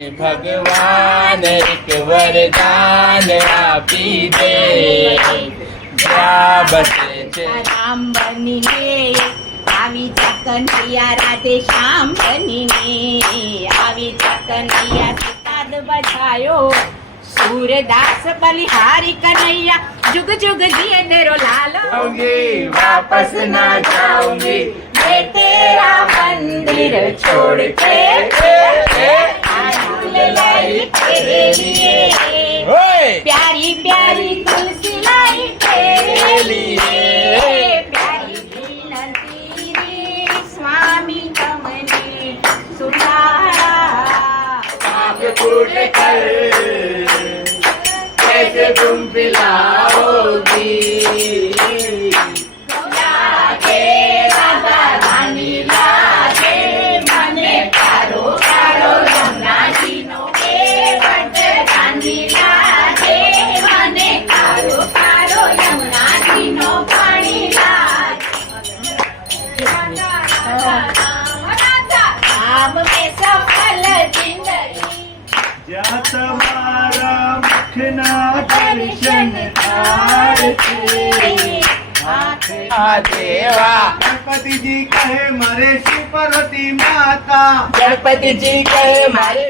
ભગવાન એક વરદાન આપી દે, જ્યાં બસે છે રામ બનીને આવી જા કનૈયા, રાધે શ્યામ બનીને આવી જા કનૈયા, સિતાદ બજાયો सूरदास बलिहारी कन्हैया, जुग जुग जिए तेरो लालो। जाऊंगी वापस ना जाऊंगी मैं तेरा मंदिर छोड़ के, लाई तेरे लिए प्यारी प्यारी तुलसी लाई तेरे लिए, प्यारी विनती स्वामी तमने सुनाया, आप फूट कर कैसे तुम पिलाओगी, लागे राधा रानी लागे मने कारो कारो यमुनाजीनो के वट रानी लागे मने कारो कारो यमुनाजीनो पाणी लागे, राम में सफल जिंदगी જ્યાં તમારા મુખના દર્શન થાય છે, આ દેવા ગણપતિજી કહે મારે શ્રી પાર્વતી માતા, ગણપતિજી કહે મારે